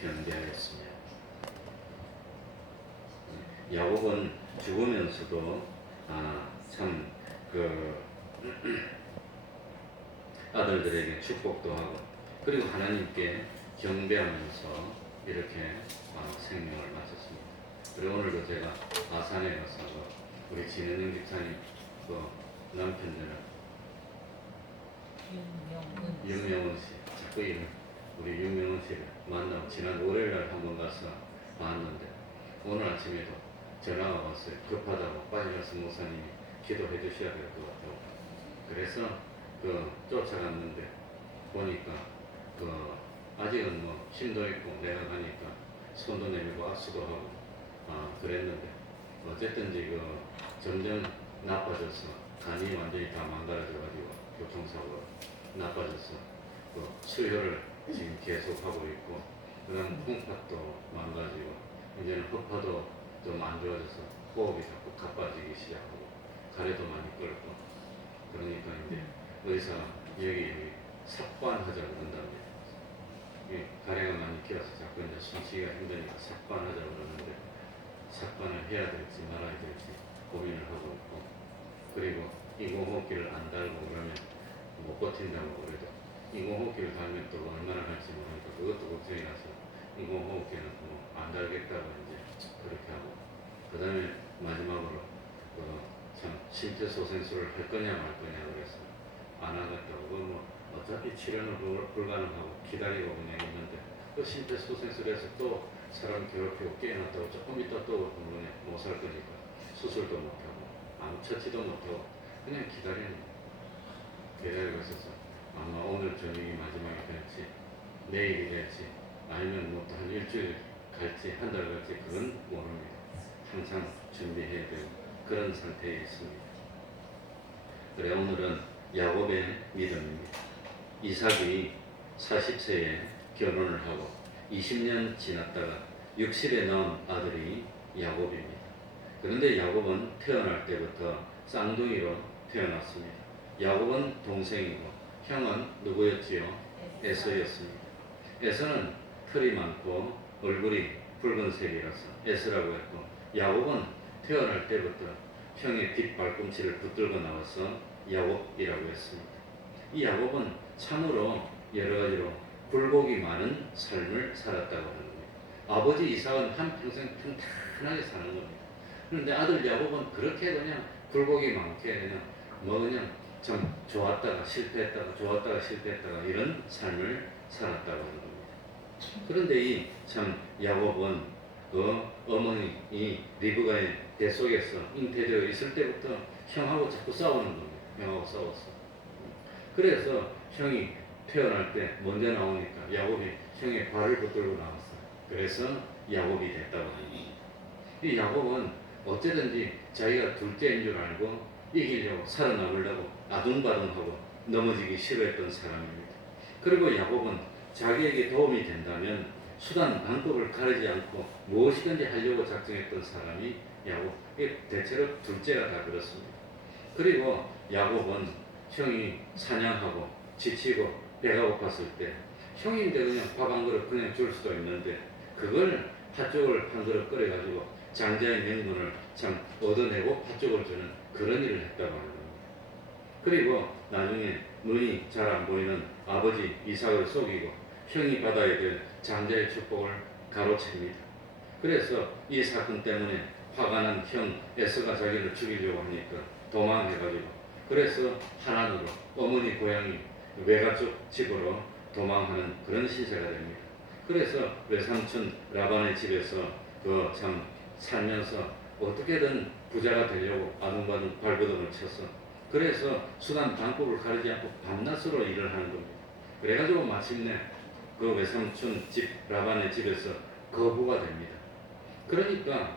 경배하였습니다. 야곱은 죽으면서도 참그 아들들에게 축복도 하고 그리고 하나님께 경배하면서 이렇게 생명을 마쳤습니다. 그리고 오늘도 제가 아산에 가서 우리 진은영 집사님 그 남편들은 윤명훈 씨 자꾸 우리 윤명훈 씨를 만나고 지난 월요일날 한번 가서 봤는데 오늘 아침에도 전화가 왔어요. 급하다고 빠지셔서 목사님이 기도해 주셔야 될 것 같다고. 그래서 쫓아갔는데 보니까 아직은 뭐 힘도 있고 내가 가니까 손도 내밀고 악수도 하고 그랬는데 어쨌든지 점점 나빠져서 간이 완전히 다 망가져가지고 교통사고로 나빠져서 수혈을 지금 계속하고 있고 그다음 콩팥도 망가지고 이제는 허파도 좀 안 좋아져서 호흡이 자꾸 가빠지기 시작하고 가래도 많이 끓고 그러니까 이제 의사가 여기 삭반하자고 그런답니다. 가래가 많이 끼어서 자꾸 이제 숨쉬기가 힘드니까 삭반하자고 그러는데 삭반을 해야 될지 말아야 될지 고민을 하고 있고 그리고 인공호흡기를 안 달고 그러면 못 버틴다고 그래도 인공호흡기를 달면 또 얼마나 할지 모르니까 그것도 걱정이라서 인공호흡기는 안 달겠다고 이제 그렇게 하고 그 다음에 마지막으로 참 심폐소생술을 할 거냐 말 거냐 그래서 안 하겠다고 어차피 치료는 불가능하고 기다리고 그냥 있는데 심폐소생술에서 또 사람 괴롭히고 깨어났다고 조금 있다 또 그러면 못 살 거니까 수술도 못하고 아무 처치도 못하고 그냥 기다리고 있어서 아마 오늘 저녁이 마지막이 될지 내일이 될지 아니면 뭐 한 일주일 갈지 한 달 갈지 그건 모릅니다. 항상 준비해야 되는 그런 상태에 있습니다. 그래 오늘은 야곱의 믿음입니다. 이삭이 40세에 결혼을 하고 20년 지났다가 60에 낳은 아들이 야곱입니다. 그런데 야곱은 태어날 때부터 쌍둥이로 태어났습니다. 야곱은 동생이고 형은 누구였지요? 에서였습니다. 에서는 털이 많고 얼굴이 붉은색이라서 에서라고 했고 야곱은 태어날 때부터 형의 뒷발꿈치를 붙들고 나와서 야곱이라고 했습니다. 이 야곱은 참으로 여러 가지로 굴복이 많은 삶을 살았다고 하는 겁니다. 아버지 이삭은 한평생 평탄하게 사는 겁니다. 그런데 아들 야곱은 그렇게 그냥 굴복이 많게 그냥 참 좋았다가 실패했다가 좋았다가 실패했다가 이런 삶을 살았다고 하는 겁니다. 그런데 이 참 야곱은 어머니 리브가의 뱃속에서 잉태되어 있을 때부터 형하고 자꾸 싸우는 겁니다. 형하고 싸웠어. 그래서 형이 태어날 때 먼저 나오니까 야곱이 형의 발을 붙들고 나왔어요. 그래서 야곱이 됐다고 합니다. 이 야곱은 어쨌든지 자기가 둘째인 줄 알고 이기려고 살아남으려고 아둥바둥하고 넘어지기 싫어했던 사람입니다. 그리고 야곱은 자기에게 도움이 된다면 수단 방법을 가리지 않고 무엇이든지 하려고 작정했던 사람이 야곱. 대체로 둘째가 다 그렇습니다. 그리고 야곱은 형이 사냥하고 지치고 배가 고팠을 때 형인데 그냥 밥 한 그릇 그냥 줄 수도 있는데 그걸 팥죽을 한 그릇 끓여가지고 장자의 명분을 참 얻어내고 팥죽을 주는 그런 일을 했다고 하는 겁니다. 그리고 나중에 눈이 잘 안 보이는 아버지 이삭을 속이고 형이 받아야 될 장자의 축복을 가로챕니다. 그래서 이 사건 때문에 화가 난 형 에서가 자기를 죽이려고 하니까 도망해가지고 그래서 하나님으로 어머니 고향이 외가족 집으로 도망하는 그런 신세가 됩니다. 그래서 외삼촌 라반의 집에서 참 살면서 어떻게든 부자가 되려고 아둥바둥 발버둥을 쳤어. 그래서 수단 방법을 가리지 않고 밤낮으로 일을 하는 겁니다. 그래가지고 마침내 그 외삼촌 집 라반의 집에서 거부가 됩니다. 그러니까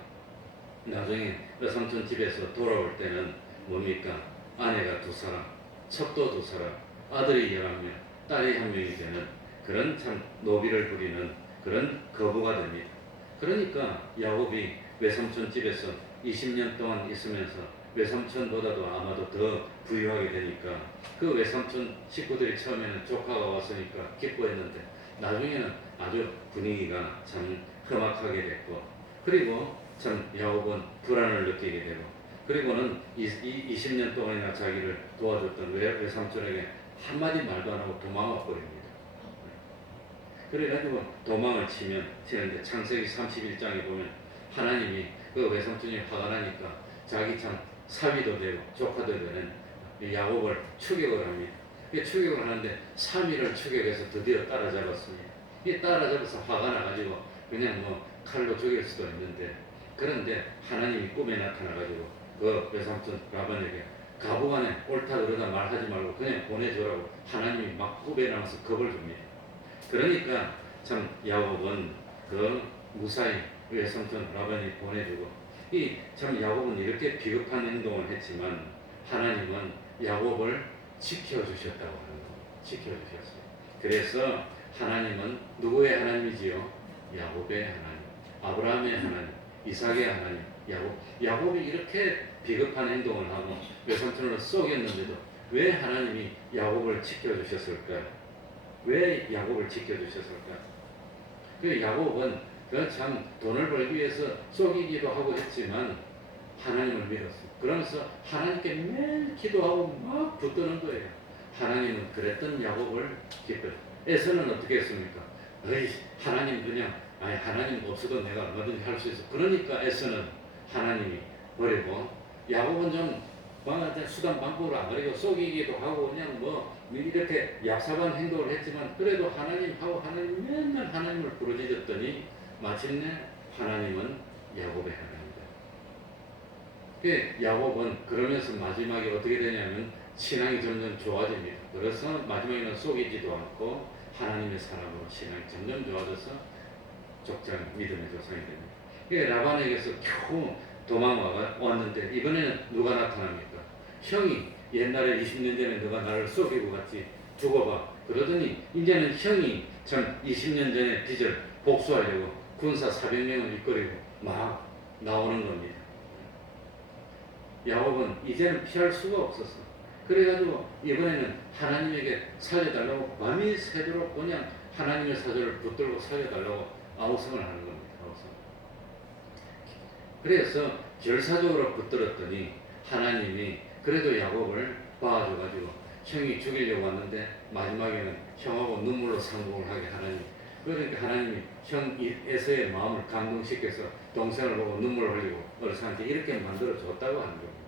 나중에 외삼촌 집에서 돌아올 때는 뭡니까? 아내가 2사람, 첩도 2사람, 아들이 11명, 딸이 1명이 되는 그런 참 노비를 부리는 그런 거부가 됩니다. 그러니까 야곱이 외삼촌 집에서 20년 동안 있으면서 외삼촌보다도 아마도 더 부유하게 되니까 그 외삼촌 식구들이 처음에는 조카가 왔으니까 기뻐했는데 나중에는 아주 분위기가 참 험악하게 됐고, 그리고 참 야곱은 불안을 느끼게 되고, 그리고는 20년 동안이나 자기를 도와줬던 외삼촌에게 한마디 말도 안 하고 도망와 버립니다. 그래가지고 도망을 치는데 창세기 31장에 보면 하나님이 그 외삼촌이 화가 나니까 자기 참 사위도 되고 조카도 되는 이 야곱을 추격을 합니다. 추격을 하는데 3일을 추격해서 드디어 따라잡았습니다. 이 따라잡아서 화가 나가지고 그냥 뭐 칼로 죽일 수도 있는데, 그런데 하나님이 꿈에 나타나가지고 그 외삼촌 라반에게 가부간에 옳다 그러다 말하지 말고 그냥 보내줘라고 하나님이 막 꿈에 나와서 겁을 줍니다. 그러니까 참 야곱은 그 무사히 외삼촌 라반이 보내주고, 이 참 야곱은 이렇게 비겁한 행동을 했지만 하나님은 야곱을 지켜주셨다고 하는 겁니다. 지켜주셨어요. 그래서 하나님은 누구의 하나님이지요? 야곱의 하나님, 아브라함의 하나님, 이삭의 하나님. 야곱이 이렇게 비겁한 행동을 하고 외삼촌을 쏘겠는데도 왜 하나님이 야곱을 지켜주셨을까요? 왜 야곱을 지켜주셨을까? 그 야곱은 참 돈을 벌기 위해서 속이기도 하고 했지만 하나님을 믿었어요. 그러면서 하나님께 매일 기도하고 막 붙드는 거예요. 하나님은 그랬던 야곱을 기뻐요. 에서는 어떻게 했습니까? 하나님 그냥 하나님 없어도 내가 얼마든지 할 수 있어. 그러니까 에서는 하나님이 버리고, 야곱은 좀 수단 방법을 안 버리고 속이기도 하고 그냥 뭐 이렇게 얍삽한 행동을 했지만 그래도 하나님하고 하나님 맨날 하나님을 부르짖었더니 마침내 하나님은 야곱의 하나님이다. 야곱은 그러면서 마지막에 어떻게 되냐면 신앙이 점점 좋아집니다. 그래서 마지막에는 속이지도 않고 하나님의 사람으로 신앙이 점점 좋아져서 족장 믿음의 조상이 됩니다. 라반에게서 겨우 도망왔는데 이번에는 누가 나타납니까? 형이 옛날에 20년 전에 너가 나를 속이고 갔지, 죽어봐. 그러더니 이제는 형이 참 20년 전에 빚을 복수하려고 군사 400명을 이끌고 막 나오는 겁니다. 야곱은 이제는 피할 수가 없었어. 그래가지고 이번에는 하나님에게 살려달라고 밤이 새도록 그냥 하나님의 사절을 붙들고 살려달라고 아우성을 하는 겁니다. 아우성. 그래서 결사적으로 붙들었더니 하나님이 그래도 야곱을 봐줘가지고 형이 죽이려고 왔는데 마지막에는 형하고 눈물로 상봉을 하게 하나님. 그러니까 하나님이 형 에서의 마음을 감동시켜서 동생을 보고 눈물을 흘리고 어르신한테 이렇게 만들어 줬다고 하는 겁니다.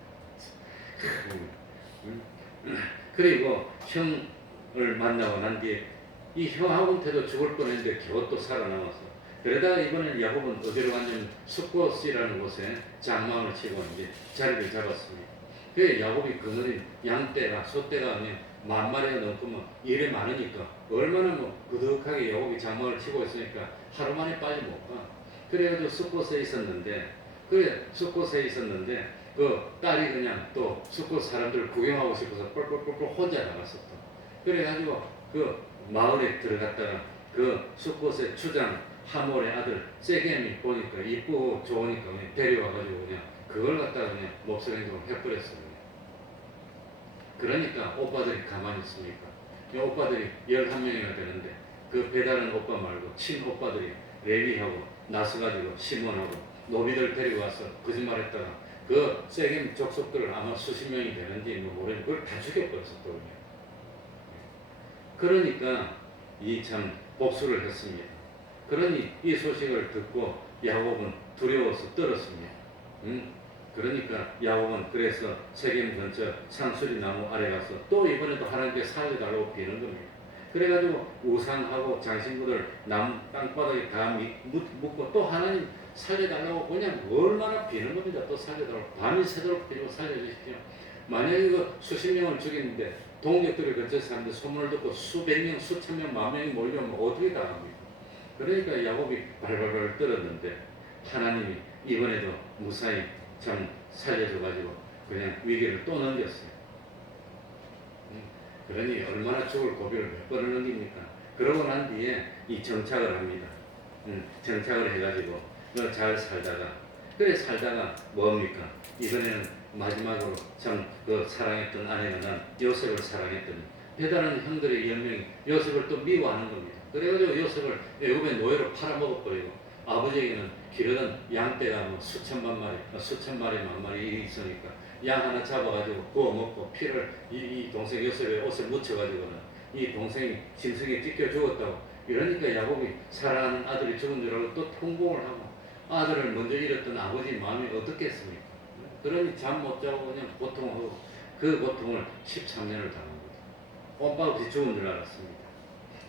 그리고 형을 만나고 난 뒤에 이 형하고한테도 죽을 뻔했는데 겨우 또 살아남았어. 그러다가 이번엔 야곱은 어디로 갔냐면 숫곳이라는 곳에 장막을 치고 이제 자리를 잡았습니다. 그 야곱이 그늘인 양떼가 소떼가 그냥 10,000마리가 넘고 뭐 일이 많으니까 얼마나 뭐 그득하게 야곱이 장막을 치고 있으니까 하루 만에 빨리 못 가. 그래가지고 숫곳에 있었는데 그 딸이 그냥 또 숫곳 사람들 구경하고 싶어서 뻘뻘뻘뻘 혼자 나갔었다. 그래가지고 그 마을에 들어갔다가 그 숫곳의 추장 하몰의 아들 세겜이 보니까 이쁘고 좋으니까 그냥 데려와가지고 그냥 그걸 갖다가 그냥 몹쓸 행동을 해버렸어요. 그러니까 오빠들이 가만히 있습니까? 이 오빠들이 11명이나 되는데 그 배다른 오빠 말고 친오빠들이 레위하고 나서가지고 시몬하고 노비들 데리고 와서 거짓말했다가 그 세겜 족속들을 아마 수십 명이 되는지 모르겠는데 그걸 다 죽여버렸었거든요. 그러니까 이 참 복수를 했습니다. 그러니 이 소식을 듣고 야곱은 두려워서 떨었습니다. 그러니까 야곱은 그래서 세겜 근처 상수리 나무 아래 가서 또 이번에도 하나님께 살려달라고 비는 겁니다. 그래가지고 우상하고 장신구들 땅바닥에 다 묻고 또 하나님 살려달라고 그냥 얼마나 비는 겁니다. 또 살려달라고 밤이 새도록 비고 살려주십시오. 만약에 그 수십 명을 죽였는데 동족들이 근처 사는데 소문을 듣고 수백 명, 수천 명, 만 명이 몰려오면 어떻게 당합니까? 그러니까 야곱이 발발발 떨었는데 하나님이 이번에도 무사히 참 살려줘가지고 그냥 위기를 또 넘겼어요. 그러니 얼마나 죽을 고비를 몇 번을 넘깁니까? 그러고 난 뒤에 이 정착을 합니다. 정착을 해가지고 잘 살다가 뭡니까? 이번에는 마지막으로 참 그 사랑했던 아내가 난 요셉을 사랑했더니 배다른 형들의 연명이 요셉을 또 미워하는 겁니다. 그래가지고 요셉을 애굽의 노예로 팔아먹어버리고 아버지에게는 기르던 양떼가 뭐 수천만 마리, 만 마리 있으니까 양 하나 잡아가지고 구워 먹고 피를 이 동생 요셉의 옷에 묻혀가지고는 이 동생이 짐승에 찢겨 죽었다고. 이러니까 야곱이 사랑하는 아들이 죽은 줄 알고 또 통곡을 하고 아들을 먼저 잃었던 아버지 마음이 어떻겠습니까? 그러니 잠 못 자고 그냥 고통하고 그 고통을 13년을 당한 거죠. 꼼빡 없이 죽은 줄 알았습니다.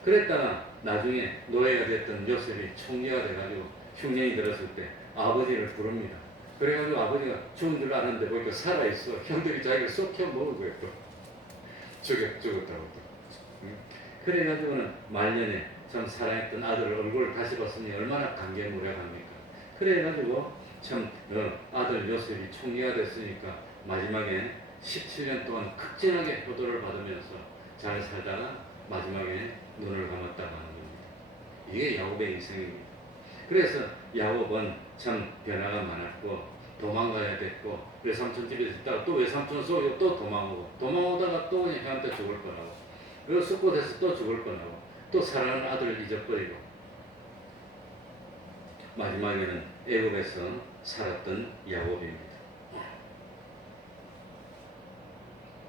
그랬다가 나중에 노예가 됐던 요셉이 총리가 돼가지고 흉년이 들었을 때 아버지를 부릅니다. 그래가지고 아버지가 죽은 줄 알았는데 보니까 살아있어. 형들이 자기가 쏙혀 먹은 거예요. 죽었다고 또. 그래가지고는 말년에 참 사랑했던 아들 얼굴을 다시 봤으니 얼마나 감개무량합니까. 그래가지고 참 아들 요셉이 총리가 됐으니까 마지막에 17년 동안 극진하게 효도를 받으면서 잘 살다가 마지막에 눈을 감았다고 하는 겁니다. 이게 야곱의 인생입니다. 그래서 야곱은 참 변화가 많았고 도망가야 됐고 외삼촌 집에 있다가 또 외삼촌 속에 또 도망오다가 또 그냥 형한테 죽을 뻔하고 그리고 숙고돼서 또 죽을 뻔하고 또 사랑하는 아들을 잊어버리고 마지막에는 애굽에서 살았던 야곱입니다.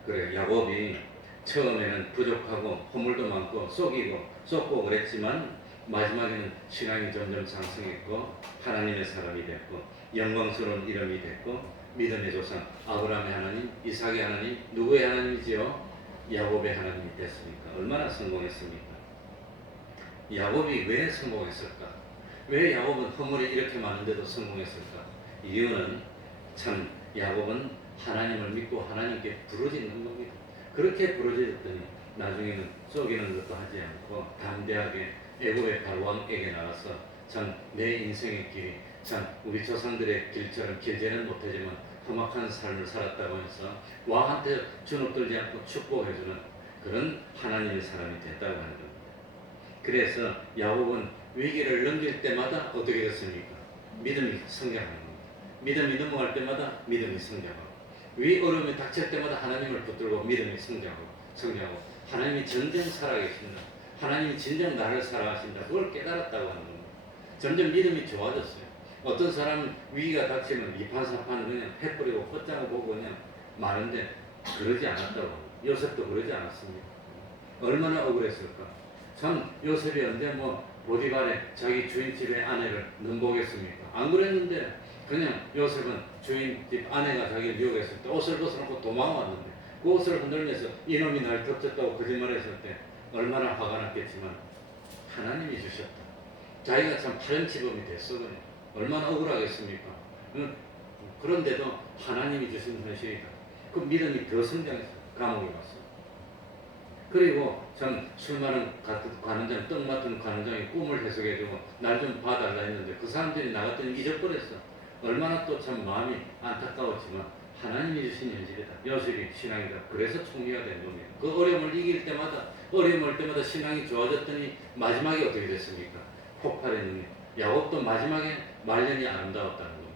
그래 야곱이 처음에는 부족하고 허물도 많고 속고 그랬지만 마지막에는 신앙이 점점 상승했고 하나님의 사람이 됐고 영광스러운 이름이 됐고 믿음의 조상 아브라함의 하나님, 이삭의 하나님, 누구의 하나님이지요? 야곱의 하나님이 됐으니까 얼마나 성공했습니까? 야곱이 왜 성공했을까? 왜 야곱은 허물이 이렇게 많은데도 성공했을까? 이유는 참 야곱은 하나님을 믿고 하나님께 부르짖는 겁니다. 그렇게 부르짖었더니 나중에는 쏘기는 것도 하지 않고 담대하게 애굽의 바로왕에게 나가서 참 내 인생의 길이 참 우리 조상들의 길처럼 길지는 못하지만 험악한 삶을 살았다고 해서 왕한테 주눅들지 않고 축복해주는 그런 하나님의 사람이 됐다고 하는 겁니다. 그래서 야곱은 위기를 넘길 때마다 어떻게 됐습니까? 믿음이 성장하는 겁니다. 믿음이 넘어갈 때마다 믿음이 성장하고 어려움이 닥칠 때마다 하나님을 붙들고 믿음이 성장하고 하나님이 전쟁 살아계신다. 하나님이 진정 나를 사랑하신다. 그걸 깨달았다고 하는 겁니다. 점점 믿음이 좋아졌어요. 어떤 사람은 위기가 닥치면 이판사판 그냥 해버리고 헛장을 보고 그냥 마는데 그러지 않았다고 합니다. 요셉도 그러지 않았습니다. 얼마나 억울했을까. 참 요셉이 언제 뭐 보디발의 자기 주인 집의 아내를 넘보겠습니까? 안 그랬는데 그냥 요셉은 주인 집 아내가 자기를 미워했을 때 옷을 벗어놓고 도망왔는데 그 옷을 흔들면서 이놈이 날 덮쳤다고 거짓말했을 때 얼마나 화가 났겠지만 하나님이 주셨다. 자기가 참 파렴치범이 됐어. 그래. 얼마나 억울하겠습니까? 그런데도 하나님이 주신 현실이다. 그 믿음이 더 성장해서 감옥에 갔어. 그리고 참 술 많은 관원장, 떡 맡은 관원장이 꿈을 해석해주고 날 좀 봐달라 했는데 그 사람들이 나갔더니 잊어버렸어. 얼마나 또 참 마음이 안타까웠지만 하나님이 주신 현실이다. 요셉이 신앙이다. 그래서 총리가 된 겁니다. 그 어려움을 이길 때마다 신앙이 좋아졌더니 마지막에 어떻게 됐습니까? 폭발했는데 야곱도 마지막에 말년이 아름다웠다는 겁니다.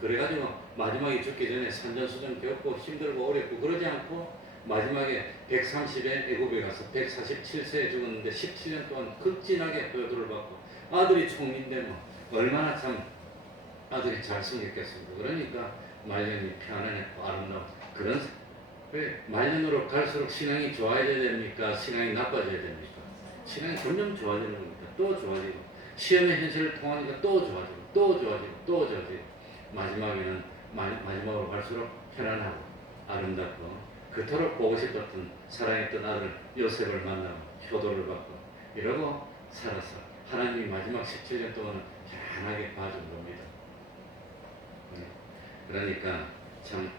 그래가지고 마지막에 죽기 전에 산전수전 겪고 힘들고 어렵고 그러지 않고 마지막에 130에 애굽에 가서 147세에 죽었는데 17년 동안 극진하게 효도를 받고 아들이 총리인데 뭐 얼마나 참 아들이 잘생겼겠습니까? 그러니까 말년이 편안했고 아름다운 그런 왜 말년으로 갈수록 신앙이 좋아져야 됩니까? 신앙이 나빠져야 됩니까? 신앙이 점점 좋아지는 겁니다. 또 좋아지고 시험의 현실을 통하니까 또 좋아지고 마지막으로 갈수록 편안하고 아름답고 그토록 보고 싶었던 사랑했던 아들 요셉을 만나고 효도를 받고 이러고 살아서 하나님이 마지막 17년 동안 편안하게 봐준 겁니다. 그러니까 참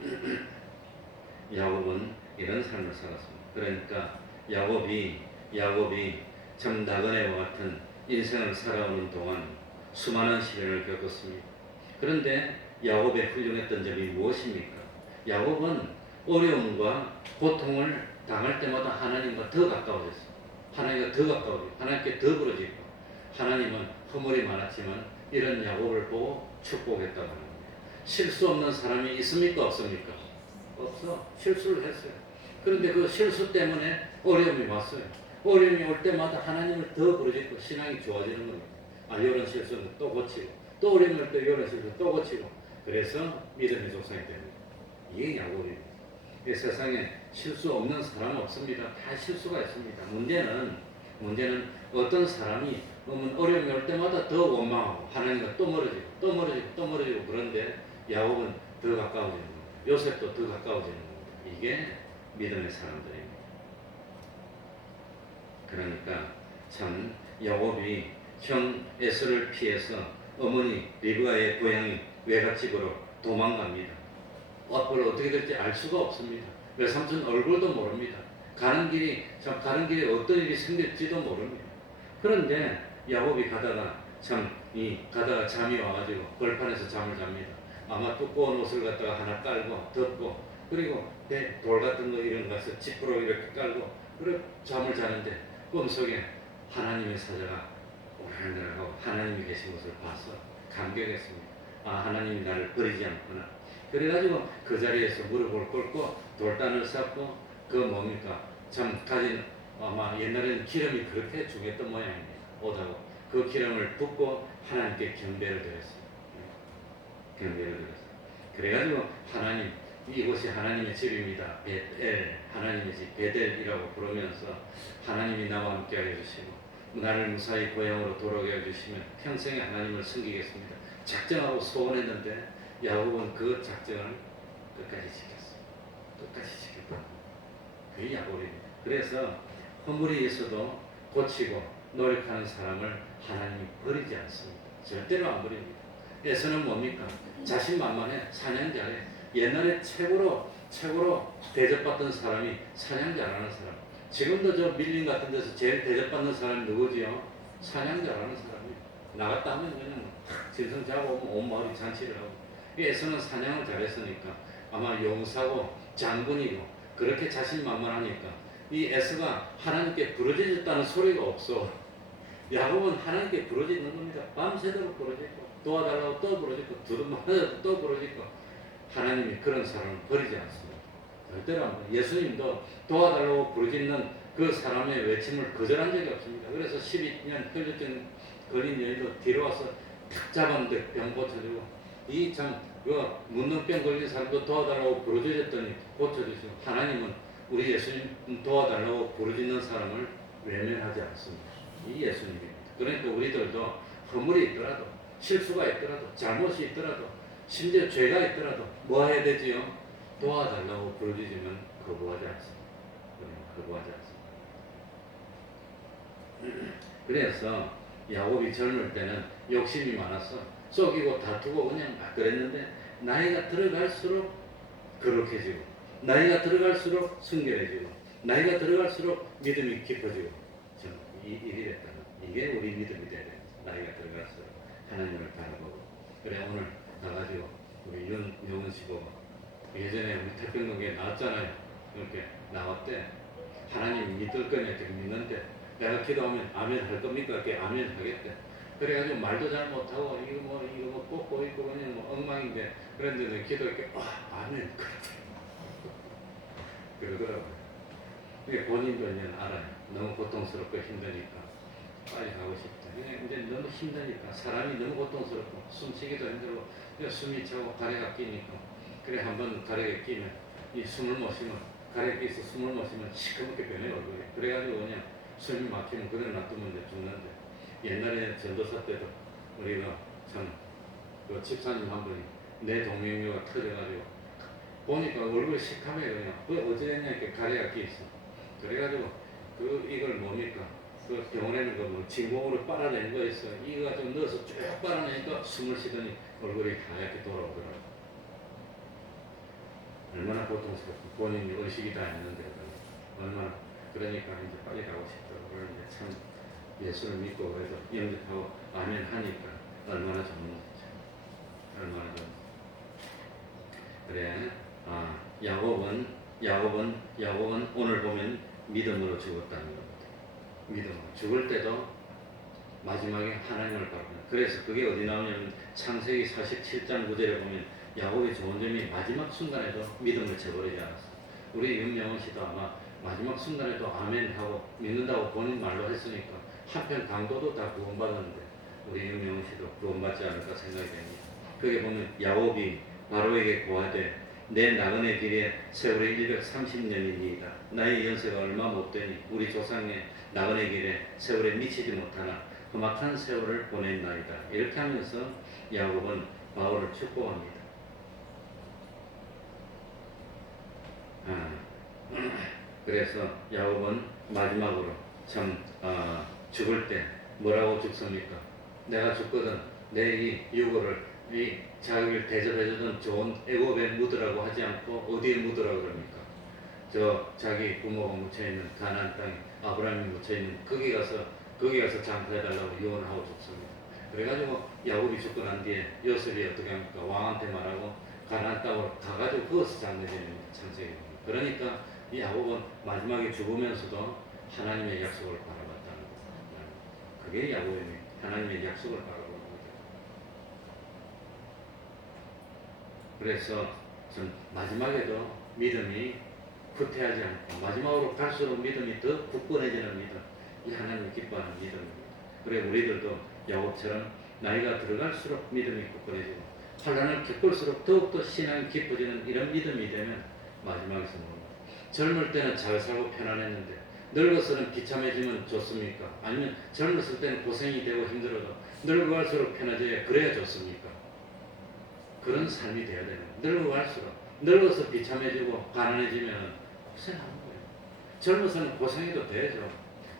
야곱은 이런 삶을 살았습니다. 그러니까 야곱이 참 나그네와 같은 인생을 살아오는 동안 수많은 시련을 겪었습니다. 그런데 야곱의 훌륭했던 점이 무엇입니까? 야곱은 어려움과 고통을 당할 때마다 하나님과 더 가까워졌어요. 하나님께 더 부러지고 하나님은 허물이 많았지만 이런 야곱을 보고 축복했다고 합니다. 실수 없는 사람이 있습니까? 없습니까? 없어. 실수를 했어요. 그런데 그 실수 때문에 어려움이 왔어요. 어려움이 올 때마다 하나님을 더 부르짖고 신앙이 좋아지는 겁니다. 아, 이런 실수는 또 고치고, 또 어려움이 올 때 이런 실수 또 고치고, 그래서 믿음의 조상이 됩니다. 이게 야곱입니다. 이 세상에 실수 없는 사람은 없습니다. 다 실수가 있습니다. 문제는 어떤 사람이 어려움이 올 때마다 더 원망하고 하나님과 또 멀어지고 또 멀어지고 또 멀어지고, 그런데 야곱은 더 가까워지는 겁니다. 요셉도 더 가까워지는 겁니다. 이게 믿음의 사람들입니다. 그러니까 참 야곱이 형 에서를 피해서 어머니 리브가의 고향인 외갓집으로 도망갑니다. 앞으로 어떻게 될지 알 수가 없습니다. 외삼촌 얼굴도 모릅니다. 가는 길이 어떤 일이 생길지도 모릅니다. 그런데 야곱이 가다가 가다가 잠이 와가지고 벌판에서 잠을 잡니다. 아마 두꺼운 옷을 갖다가 하나 깔고 덮고, 그리고 돌 같은 거 이런 것을 지프로 이렇게 깔고 그리고 잠을 자는데 꿈속에 하나님의 사자가 오늘하고 하나님이 계신 것을 봐서 감격했습니다. 아, 하나님이 나를 버리지 않구나. 그래가지고 그 자리에서 무릎을 꿇고 돌단을 쌓고, 그 뭡니까? 가진, 아마 옛날에는 기름이 그렇게 중요했던 모양입니다. 오다고 그 기름을 붓고 하나님께 경배를 드렸어요. 경배를 드렸어요. 그래가지고 하나님, 이곳이 하나님의 집입니다. 베델, 하나님의 집 베델이라고 부르면서 하나님이 나와 함께 하여 주시고 나를 무사히 고향으로 돌아오게 해주시면 평생에 하나님을 섬기겠습니다. 작정하고 소원했는데 야곱은 그 작정을 끝까지 지켰어요. 끝까지 지켰다. 그게 야곱입니다. 그래서 허물이 있어도 고치고 노력하는 사람을 하나님이 버리지 않습니다. 절대로 안 버립니다. 에서는 뭡니까? 자신만만해, 사냥자래. 옛날에 최고로 대접받던 사람이 사냥자라는 사람. 지금도 저 밀림 같은 데서 제일 대접받는 사람이 누구지요? 사냥자라는 사람이에요. 나갔다 하면 그냥 짐승 잡아오면 온 마을이 잔치를 하고. 에서는 사냥을 잘했으니까 아마 용사고 장군이고 그렇게 자신만만하니까 이 에서가 하나님께 부르짖었다는 소리가 없어. 야곱은 하나님께 부르짖는 겁니다. 밤새도록 부르짖고 도와달라고 또 부르짖고 두루마리도 또 부르짖고, 하나님이 그런 사람을 버리지 않습니다. 절대로 안 버려요. 예수님도 도와달라고 부르짖는 그 사람의 외침을 거절한 적이 없습니다. 그래서 12년 혈류증 걸린 여인도 뒤로 와서 탁 잡았는데 병 고쳐주고, 그 문둥병 걸린 사람도 도와달라고 부르짖었더니 고쳐주시고, 하나님은 우리 예수님 도와달라고 부르짖는 사람을 외면하지 않습니다. 이 예수님입니다. 그러니까 우리들도 허물이 있더라도, 실수가 있더라도, 잘못이 있더라도, 심지어 죄가 있더라도 뭐 해야 되지요? 도와달라고 부르짖으면 거부하지 않습니다. 거부하지 않습니다. 그래서 야곱이 젊을 때는 욕심이 많았어. 속이고 다투고 그냥 막 그랬는데, 나이가 들어갈수록 거룩해지고, 나이가 들어갈수록 순결해지고, 나이가 들어갈수록 믿음이 깊어지고, 일이 됐다는, 이게 우리 믿음이 돼야 돼. 나이가 들어갈수록 하나님을 바라보고. 그래, 오늘 나가지고 우리 윤영은 씨 보고, 예전에 우리 태평동에 나왔잖아요. 이렇게 나왔대. 하나님 믿을 거냐 이렇게 믿는데, 내가 기도하면 아멘 할 겁니까? 이렇게 아멘 하겠대. 그래가지고 말도 잘 못하고 이거 뭐 뽑고 있고 그냥 뭐 엉망인데, 그런데 기도할게 아멘 그러더라고요. 이게 본인도 이제 알아요. 너무 고통스럽고 힘드니까 빨리 가고 싶다. 이제 너무 힘드니까, 사람이 너무 고통스럽고 숨쉬기도 힘들고 숨이 차고 가래가 끼니까, 그래 한번 가래가 끼면 이 숨을 못 쉬면, 가래가 끼서 숨을 못 쉬면 시커멓게 변해요 얼굴이. 그래가지고 그냥 숨이 막히면 그대로 놔두면 이제 죽는데, 옛날에 전도사 때도 우리가 그 집사님 한 분이 내 동명이가 터져가지고 보니까 얼굴이 시커매요. 그냥 왜 어찌됐냐 이렇게 가래가 끼 있어. 그래가지고 이걸 뭡니까? 그 병원에는 뭐 진공으로 빨아내는 거 있어. 이거 좀 넣어서 쭉 빨아내니까 숨을 쉬더니 얼굴이 하얗게 돌아오더라고. 얼마나 고통스럽고, 본인이 의식이 다 있는데 얼마나. 그러니까 이제 빨리 가고 싶다고. 그러는데 참 예수를 믿고 그래서 영접하고 아멘 하니까 얼마나 좋은지. 얼마나 좋은지. 그래. 야곱은 오늘 보면 믿음으로 죽었다는 겁니다. 믿음으로. 죽을 때도 마지막에 하나님을 바라보는. 그래서 그게 어디 나오냐면 창세기 47장 9절에 보면 야곱의 좋은 점이 마지막 순간에도 믿음을 저버리지 않았어. 우리 윤명원 씨도 아마 마지막 순간에도 아멘 하고 믿는다고 본인 말로 했으니까 한편 강도도 다 구원받았는데 우리 윤명훈 씨도 구원받지 않을까 생각이 됩니다. 거기에 보면 야곱이 바로에게 고하되 내 나그네 길에 세월이 130년이니이다. 나의 연세가 얼마 못되니 우리 조상의 나그네 길에 세월에 미치지 못하나 험악한 세월을 보냈나이다. 이렇게 하면서 야곱은 바울을 축복합니다. 그래서 야곱은 마지막으로 참 죽을 때 뭐라고 죽습니까? 내가 죽거든 내 이 유고를 이 자기를 대접해주던 좋은 애굽에 묻으라고 하지 않고 어디에 묻으라고 그럽니까? 저 자기 부모가 묻혀있는 가나안 땅에 아브라함이 묻혀있는 거기 가서 장사해달라고 유언을 하고 죽습니다. 그래가지고 야곱이 죽고 난 뒤에 요셉이 어떻게 합니까? 왕한테 말하고 가나안 땅으로 가가지고 그것을 장례되는 창세기입니다. 그러니까 이 야곱은 마지막에 죽으면서도 하나님의 약속을 바라봤다는 것. 그게 야곱입니다. 하나님의 약속을 바라보는 거죠. 그래서 전 마지막에도 믿음이 후퇴하지 않고 마지막으로 갈수록 믿음이 더 굳건해지는 믿음. 이 하나님을 기뻐하는 믿음입니다. 그래 우리들도 야곱처럼 나이가 들어갈수록 믿음이 굳건해지고 환난을 겪을수록 더욱더 신앙이 깊어지는 이런 믿음이 되면 마지막에서 뭡니까? 젊을 때는 잘 살고 편안했는데 늙어서는 비참해지면 좋습니까? 아니면 젊었을 때는 고생이 되고 힘들어도 늙어갈수록 편해져야 그래야 좋습니까? 그런 삶이 되어야 되는 거예요. 늙어갈수록 늙어서 비참해지고 가난해지면 고생하는 거예요. 젊어서는 고생해도 되죠.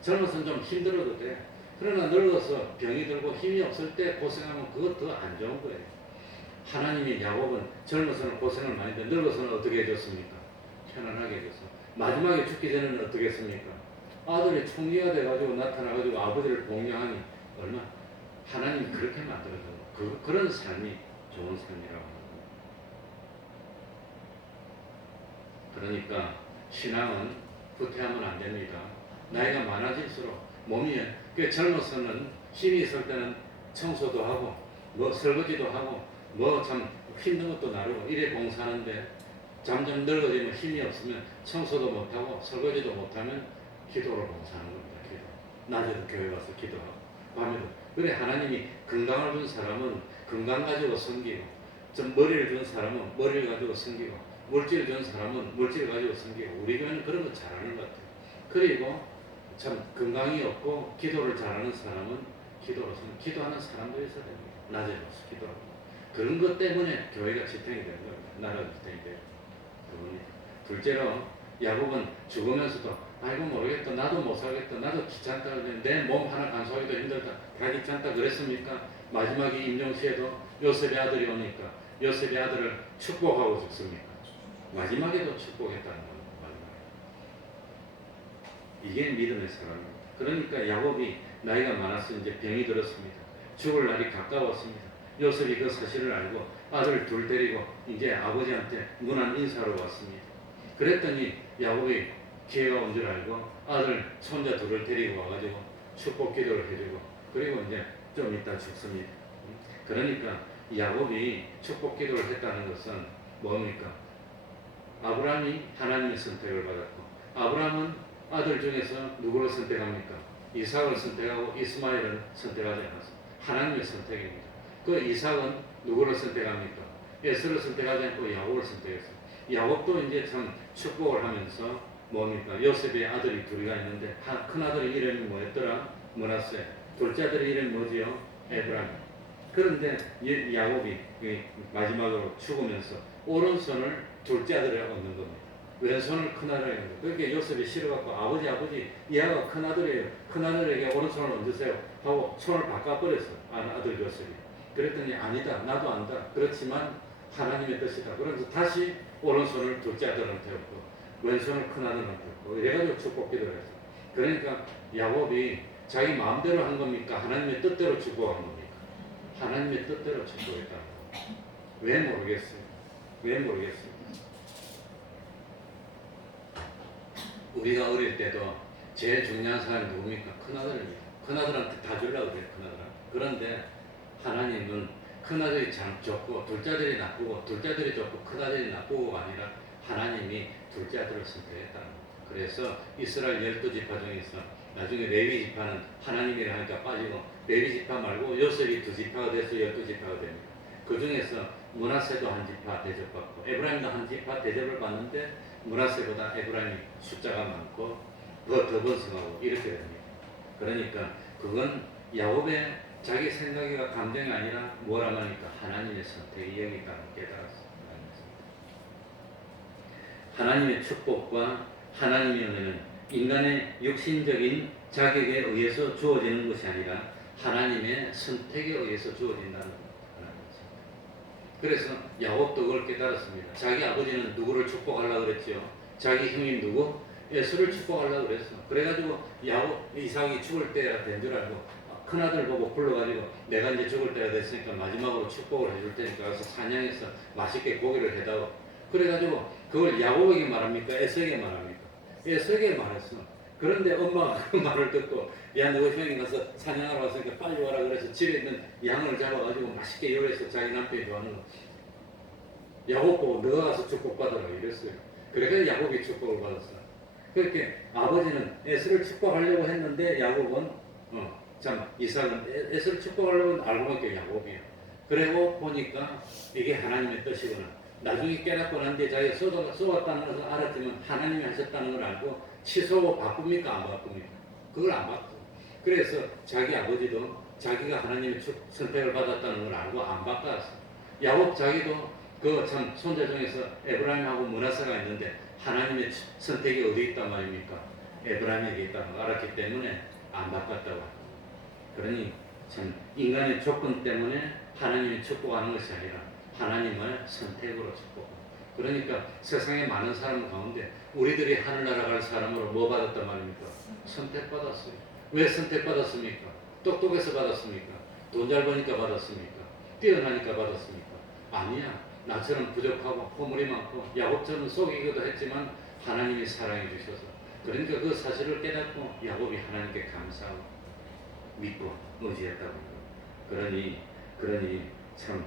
젊어서는 좀 힘들어도 돼. 그러나 늙어서 병이 들고 힘이 없을 때 고생하면 그것 더 안 좋은 거예요. 하나님이 야곱은 젊어서는 고생을 많이 했는데 늙어서는 어떻게 해줬습니까? 편안하게 해줬어. 마지막에 죽기 전에는 어떻게 했습니까? 아들이 총리가 돼가지고 나타나가지고 아버지를 복양하니 얼마 하나님이 그렇게 만들어서 그런 삶이 좋은 삶이라고 합니다. 그러니까 신앙은 후퇴하면 안 됩니다. 나이가 많아질수록 몸이 젊어서는 힘이 있을 때는 청소도 하고 뭐 설거지도 하고 뭐 참 힘든 것도 나르고 이래 봉사하는데 점점 늙어지면 힘이 없으면 청소도 못하고 설거지도 못하면 기도로 봉사하는 겁니다. 기도. 낮에도 교회 가서 기도하고 밤에도. 그래 하나님이 건강을 준 사람은 건강 가지고 섬기고 좀 머리를 준 사람은 머리를 가지고 섬기고 물질을 준 사람은 물질을 가지고 섬기고 우리 교회는 그런 거 잘하는 것 같아요. 그리고 참 건강이 없고 기도를 잘하는 사람은 기도로서 기도하는 사람들이 있어야 됩니다. 낮에로서 기도하고 그런 것 때문에 교회가 지탱이 되는 거예요. 나라가 지탱이 돼요. 둘째로 야곱은 죽으면서도 아이고 모르겠다 나도 못 살겠다 나도 귀찮다 내 몸 하나 간수하기도 힘들다 다 귀찮다 그랬습니까? 마지막에 임종시에도 요셉의 아들이 오니까 요셉의 아들을 축복하고 죽습니까? 마지막에도 축복했다는 겁니다. 이게 믿음의 사람입니다. 그러니까 야곱이 나이가 많아서 이제 병이 들었습니다. 죽을 날이 가까웠습니다. 요셉이 그 사실을 알고 아들 둘 데리고 이제 아버지한테 문안 인사로 왔습니다. 그랬더니 야곱이 기회가 온 줄 알고 아들 손자 둘을 데리고 와가지고 축복 기도를 해주고 그리고 이제 좀 이따 죽습니다. 그러니까 야곱이 축복 기도를 했다는 것은 뭡니까? 아브라함이 하나님의 선택을 받았고 아브라함은 아들 중에서 누구를 선택합니까? 이삭을 선택하고 이스마엘을 선택하지 않았습니다. 하나님의 선택입니다. 그 이삭은 누구를 선택합니까? 에서를 선택하지 않고 야곱을 선택했어요. 야곱도 이제 참 축복을 하면서 뭡니까? 요셉의 아들이 둘이가 있는데 큰 아들의 이름이 뭐였더라? 머나세. 둘째 아들의 이름이 뭐지요? 에브라임. 그런데 야곱이 마지막으로 죽으면서 오른손을 둘째 아들에 얻는 겁니다. 왼손을 큰아들에게 얻는 거예요. 그렇게 요셉이 싫어갖고 아버지 얘가 큰아들이에요. 큰아들에게 오른손을 얹으세요 하고 손을 바꿔버렸어요. 아들 요셉이. 그랬더니 아니다 나도 안다. 그렇지만 하나님의 뜻이다. 그러면서 다시 오른손을 둘째 아들한테 얻고 왼손을 큰아들한테 얻고 이래가지고 축복 기도를 했어요. 그러니까 야곱이 자기 마음대로 한 겁니까? 하나님의 뜻대로 축복한 겁니까? 하나님의 뜻대로 축복했다는 겁니다. 왜 모르겠어요. 왜 모르겠어요. 우리가 어릴 때도 제일 중요한 사람이 누굽니까? 큰아들입니다. 큰아들한테 다 주려고 그래요. 큰아들한테. 그런데 하나님은 큰아들이 참 좋고 둘째 아들이 나쁘고 둘째 아들이 좋고 큰아들이 나쁘고가 아니라 하나님이 둘째 아들을 선택했다는 겁니다. 그래서 이스라엘 12지파 중에서 나중에 레위 지파는 하나님이라 하니까 빠지고 레위 지파 말고 요셉이 2지파가 돼서 12지파가 됩니다. 그 중에서 므낫세도 한 지파 대접받고 에브라임도 한 지파 대접을 받는데 므낫세보다 에브라임이 숫자가 많고 더 번성하고 이렇게 됩니다. 그러니까 그건 야곱의 자기 생각이나 감정이 아니라 뭐라고 하니까 하나님의 선택이 여기 있다는 깨달았습니다. 하나님의 축복과 하나님의 은혜는 인간의 육신적인 자격에 의해서 주어지는 것이 아니라 하나님의 선택에 의해서 주어진다는 것입니다. 그래서 야곱도 그걸 깨달았습니다. 자기 아버지는 누구를 축복하려고 그랬죠? 자기 형님 누구? 에서를 축복하려고 그랬어. 그래가지고 이삭이 죽을 때가 된 줄 알고 큰아들 보고 불러가지고 내가 이제 죽을 때가 됐으니까 마지막으로 축복을 해줄 테니까 그래서 사냥해서 맛있게 고기를 해다오. 그래가지고 그걸 야곱에게 말합니까? 에서에게 말합니까? 에서에게 말했어. 그런데 엄마가 그 말을 듣고 야 너 형님 가서 사냥하러 왔으니까 빨리 와라 그래서 집에 있는 양을 잡아가지고 맛있게 요리해서 자기 남편이 좋아하는 거 야곱 보고 너가 가서 축복받아라 이랬어요. 그래서 야곱이 축복을 받았어. 그렇게 아버지는 에서를 축복하려고 했는데 야곱은 이삭은 에서를 축복하려고 알고 보니까 야곱이에요. 그리고 보니까 이게 하나님의 뜻이구나. 나중에 깨닫고 난 뒤에 자기가 쏘았다는 것을 알았지만 하나님이 하셨다는 걸 알고 취소하고 바꿉니까? 안 바꿉니까? 그걸 안 바꿔. 그래서 자기 아버지도 자기가 하나님의 선택을 받았다는 걸 알고 안 바꿨어. 야곱 자기도 그 참 손자 중에서 에브라임하고 므낫세가 있는데 하나님의 선택이 어디 있단 말입니까? 에브라임에게 있다는 걸 알았기 때문에 안 바꿨다고. 그러니 참 인간의 조건 때문에 하나님이 축복하는 것이 아니라 하나님의 선택으로 축복합니다. 그러니까 세상에 많은 사람 가운데 우리들이 하늘나라 갈 사람으로 뭐 받았단 말입니까? 선택받았어요. 왜 선택받았습니까? 똑똑해서 받았습니까? 돈 잘 버니까 받았습니까? 뛰어나니까 받았습니까? 아니야. 나처럼 부족하고 허물이 많고 야곱처럼 속이기도 했지만 하나님이 사랑해 주셔서 그러니까 그 사실을 깨닫고 야곱이 하나님께 감사하고 믿고 의지했다고 합니다. 그러니 참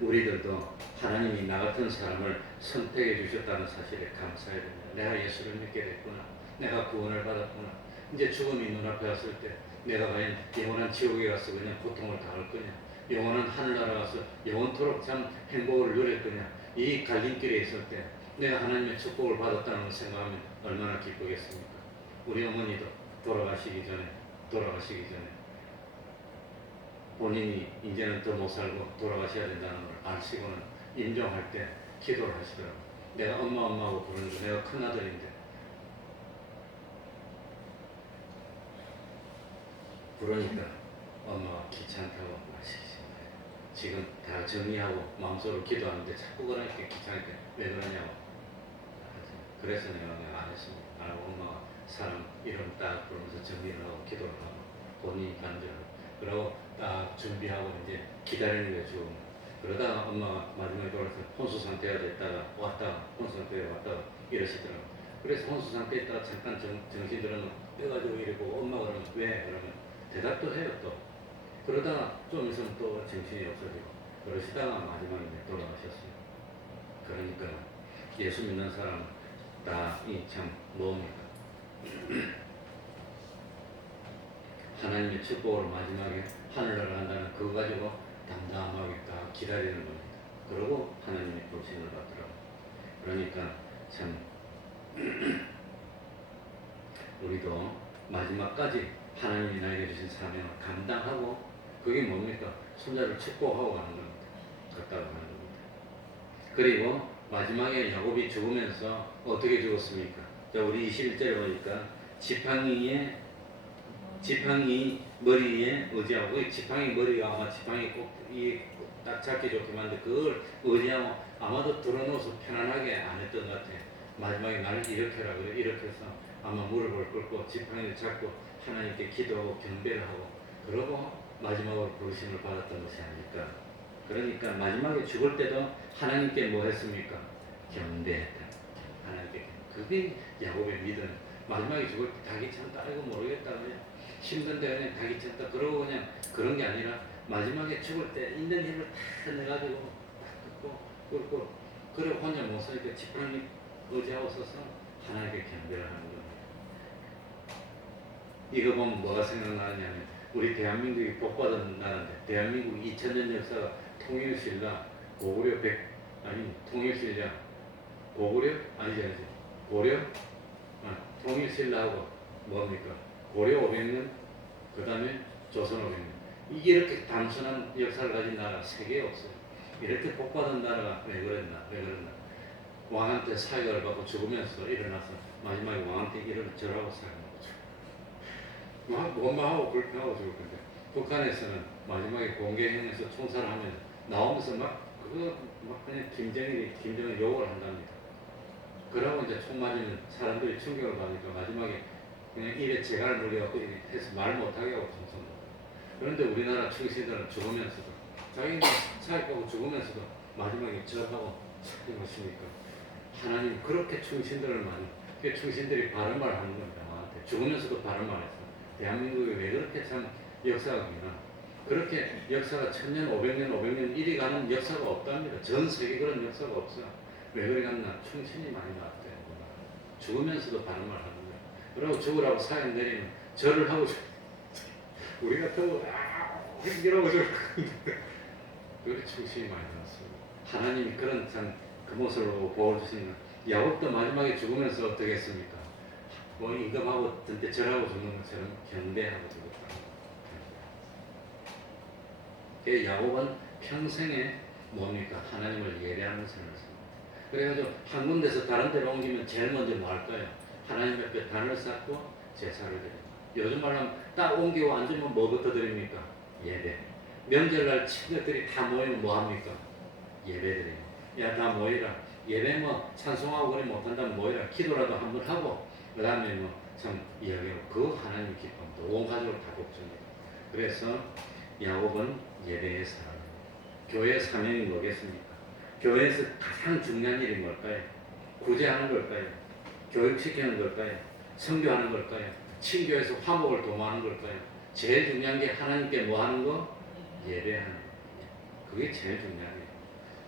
우리들도 하나님이 나 같은 사람을 선택해 주셨다는 사실에 감사해야 됩니다. 내가 예수를 믿게 됐구나. 내가 구원을 받았구나. 이제 죽음이 눈앞에 왔을 때 내가 과연 영원한 지옥에 가서 그냥 고통을 당할 거냐, 영원한 하늘나라 가서 영원토록 참 행복을 누릴 거냐, 이 갈림길에 있을 때 내가 하나님의 축복을 받았다는 걸 생각하면 얼마나 기쁘겠습니까? 우리 어머니도 돌아가시기 전에 본인이 이제는 더 못 살고 돌아가셔야 된다는 걸 아시고는 인정할 때 기도를 하시더라고요. 내가 엄마하고 부르는 거 내가 큰아들인데 그러니까 엄마가 귀찮다고 마시지 마요. 지금 다 정리하고 마음속으로 기도하는데 자꾸 그러니까 귀찮으니까 왜 그러냐고. 그래서 내가 안 했습니다. 안 하고 엄마가 사람 이름 딱 부르면서 정리를 하고 기도를 하고 본인이 간절하고 그러고 딱 준비하고 이제 기다리는 거예요. 지금. 그러다가 엄마가 마지막에 돌아서 혼수 상태가 됐다가 왔다가 혼수 상태에 왔다가 이러시더라고요. 그래서 혼수 상태에 있다가 잠깐 정신 들으면 떠가지고 이러고 엄마가 그러면 왜? 그러면 대답도 해요 또. 그러다가 좀 있으면 또 정신이 없어지고 그러시다가 마지막에 돌아가셨어요. 그러니까 예수 믿는 사람 다 이 참 뭡니까? 하나님의 축복으로 마지막에 하늘나라 간다는 그거 가지고 담담하게 딱 기다리는 겁니다. 그러고 하나님의 부르심을 받더라고요. 그러니까 참 우리도 마지막까지 하나님이 나에게 주신 사명을 감당하고 그게 뭡니까? 손자를 축복하고 가는 겁니다. 갔다고 하는 겁니다. 그리고 마지막에 야곱이 죽으면서 어떻게 죽었습니까? 자, 우리 21절에 보니까 지팡이 머리에 의지하고 그 지팡이 머리가 아마 지팡이 꼭 딱 잡기 좋게 만드는데 그걸 의지하고 아마도 들어놓아서 편안하게 안 했던 것 같아요. 마지막에 나를 일으켜라 그래. 이렇게 해서 아마 무릎을 꿇고 지팡이를 잡고 하나님께 기도하고 경배를 하고 그러고 마지막으로 부르심을 받았던 것이 아닐까. 그러니까 마지막에 죽을 때도 하나님께 뭐 했습니까? 경배했다. 하나님께. 그게 야곱의 믿음. 마지막에 죽을 때 다 귀찮다. 아이고 모르겠다. 그냥 힘든데 그냥 다 귀찮다. 그러고 그냥 그런 게 아니라 마지막에 죽을 때 있는 힘을 다 내가지고 딱 긋고 그리고 혼자 못 서니까 지팡이 의지하옵소서 하나님께 경배를 하는 겁니다. 이거 보면 뭐가 생각나느냐면 우리 대한민국이 복받은 나라인데 대한민국 2000년 역사가 통일신라 고구려 통일신라 고구려 아니지 고려 통일신라하고 뭡니까 고려 500년 그 다음에 조선 500년 이렇게 단순한 역사를 가진 나라 세계에 없어요. 이렇게 복받은 나라가 왜 그랬나 왕한테 사역을 받고 죽으면서 일어나서 마지막에 왕한테 이름을 절하고 사는 거죠. 원망하고 불평하고 죽을 건데 북한에서는 마지막에 공개행에서 총살하면 나오면서 그냥 김정일 욕을 한답니다. 그러고 이제 총 맞으면 사람들이 충격을 받으니까 마지막에 그냥 입에 재갈을 물려갖고 해서 말 못하게 하고 총선. 그런데 우리나라 충신들은 죽으면서도 자기는 사역하고 죽으면서도 마지막에 절하고 사는 것이니까 하나님 그렇게 충신들을 많이 충신들이 바른 말을 하는 겁니다. 나한테 죽으면서도 바른 말을 했어. 대한민국이 왜 그렇게 참 역사가 기나 그렇게 역사가 1000년 500년 이리 가는 역사가 없답니다. 전 세계 그런 역사가 없어. 왜 그래 갔나 충신이 많이 나왔대요. 죽으면서도 바른 말을 하는 거야. 그러고 죽으라고 사연 내리면 절을 하고 우리 같으면 이러고 저러고 그렇게 충신이 많이 나왔습니다. 하나님이 그런 참 그 모습으로 보여주시는 야곱도 마지막에 죽으면서 어떻게 했습니까? 뭐 임금하고 전때 절하고 죽는 것처럼 경배하고 죽었다. 야곱은 평생에 뭡니까? 하나님을 예배하는 삶을 삽니다. 그래가지고 한 군데서 다른 데로 옮기면 제일 먼저 뭐 할까요? 하나님 앞에 단을 쌓고 제사를 드립니다. 요즘 말로 하면 딱 옮기고 앉으면 뭐부터 드립니까? 예배. 명절날 친구들이 다 모이면 뭐 합니까? 예배 드립니다. 야, 다 모이라. 예배 뭐 찬송하고 그래 못한다면 모이라. 기도라도 한번 하고 그 다음에 뭐 참 이야기하고 그 하나님 기쁨도 온 가족을 다 걱정해요. 그래서 야곱은 예배의 사람입니다. 교회 사명이 뭐겠습니까? 교회에서 가장 중요한 일이 뭘까요? 구제하는 걸까요? 교육시키는 걸까요? 선교하는 걸까요? 친교에서 화목을 도모하는 걸까요? 제일 중요한 게 하나님께 뭐 하는 거? 예배하는 거. 그게 제일 중요한 거예요.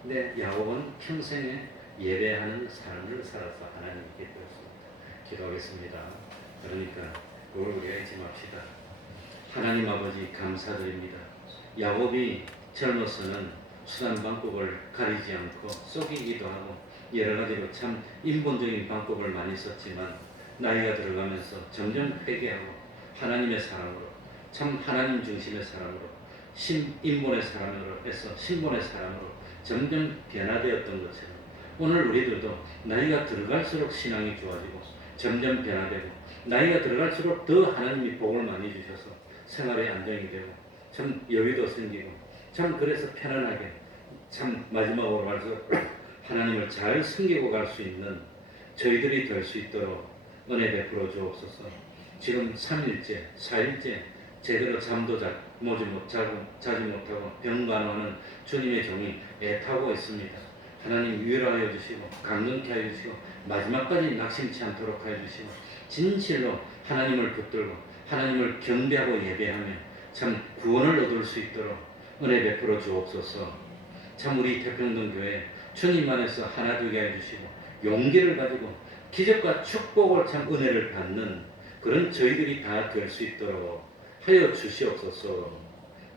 근데 야곱은 평생에 예배하는 삶을 살아서 하나님께 기도했습니다. 기도하겠습니다. 그러니까 그걸 우리가 잊지 맙시다. 하나님 아버지 감사드립니다. 야곱이 젊어서는 수단 방법을 가리지 않고 속이기도 하고 여러 가지로 참 인본적인 방법을 많이 썼지만 나이가 들어가면서 점점 회개하고 하나님의 사람으로 참 하나님 중심의 사람으로 인본의 사람으로 해서 신본의 사람으로 점점 변화되었던 것처럼 오늘 우리들도 나이가 들어갈수록 신앙이 좋아지고 점점 변화되고 나이가 들어갈수록 더 하나님이 복을 많이 주셔서 생활에 안정이 되고 참 여유도 생기고 참 그래서 편안하게 참 마지막으로 말해서 하나님을 잘 섬기고 갈 수 있는 저희들이 될 수 있도록 은혜 베풀어 주옵소서. 지금 3일째, 4일째 제대로 잠도 자지 못하고 병간호하는 주님의 종이 애타고 있습니다. 하나님 위로하여 주시고 강건케 하여 주시고 마지막까지 낙심치 않도록 하여 주시고 진실로 하나님을 붙들고 하나님을 경배하고 예배하며 참 구원을 얻을 수 있도록 은혜 베풀어 주옵소서. 참 우리 태평동교회 주님 안에서 하나 되게 해 주시고 용기를 가지고 기적과 축복을 참 은혜를 받는 그런 저희들이 다 될 수 있도록 하여 주시옵소서.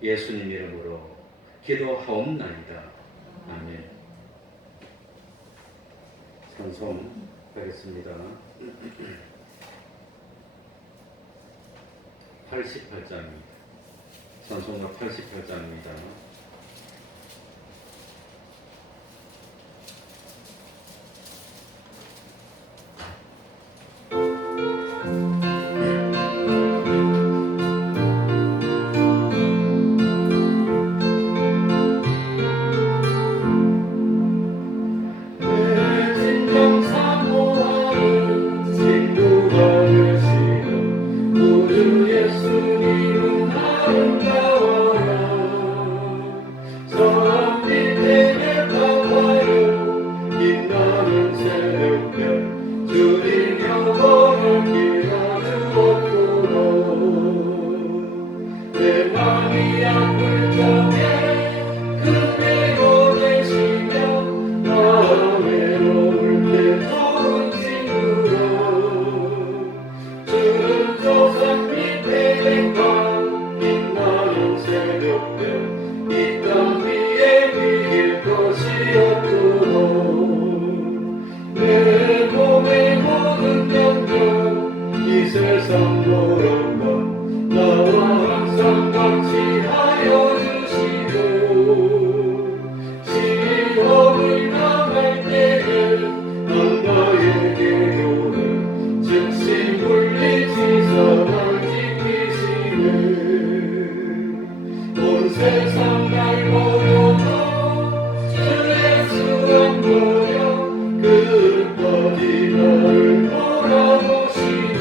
예수님 이름으로 기도하옵나이다. 아멘. 찬송하겠습니다. 88장입니다. 찬송가 88장입니다. 우주 예수님은 아름다워요. 이 땅 위에 비길 것이 없도록 내 몸의 모든 병도 이 세상 모험과 나와 항상 같이 하여 주시고 시험을 당할 때에 나에게 오는 즉시 물리치사 날 지키시네 온 세상 날 보여도 주 예수 안 보여 끝까지 나를 돌아보시니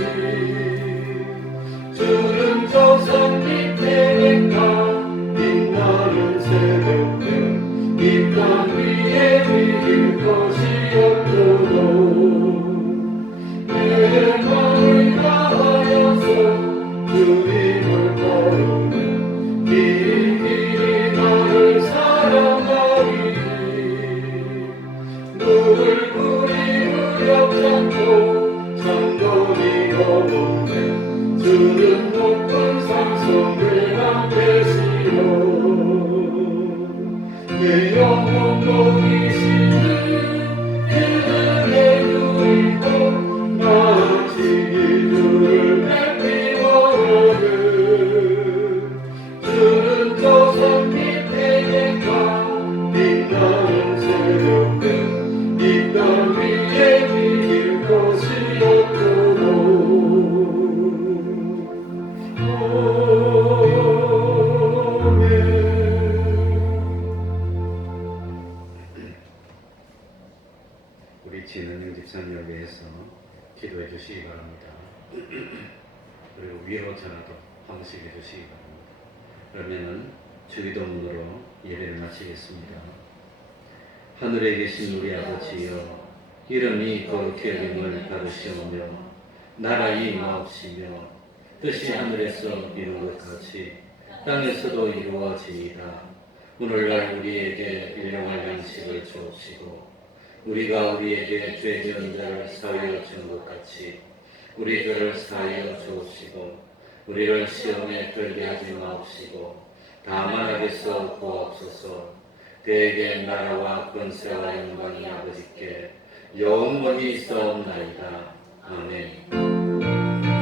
주는 저 산 밑에 가 빛나는 새벽별 이 땅 위에 비길 것이 없도록 내 마음을 다하여서 주님을 따르며 길이 나를 사랑하리니 누굴 부리 무렵잡고 잠도니 거없네 주는 높은 산성들 앞에시오 내 영혼 녹이시는 그들의 누이고 나같이 이들을 맺기 원하는 주는 저 산 밑에 가 빛나는 새벽별 이 땅 위에 비길 것이 없도록 우리 진은영 집사님을 위해서 기도해 주시기 바랍니다. 그리고 위로 전화도 한 번씩 해 주시기 바랍니다. 그러면은 주기도문으로 예배를 마치겠습니다. 하늘에 계신 우리 아버지여 이름이 거룩히 여김을 받으시오며 나라의 임하옵시며 뜻이 하늘에서 이룬 것 같이 땅에서도 이루어지이다. 오늘날 우리에게 일용할 양식을 주옵시고 우리가 우리에게 죄 지은 자를 사하여 준 것 같이 우리들을 사하여 주옵시고 우리를 시험에 들게 하지 마옵시고 다만 악에서 구하옵소서. 대개 나라와 권세와 영광이 아버지께 영원히 있사옵나이다. 아멘.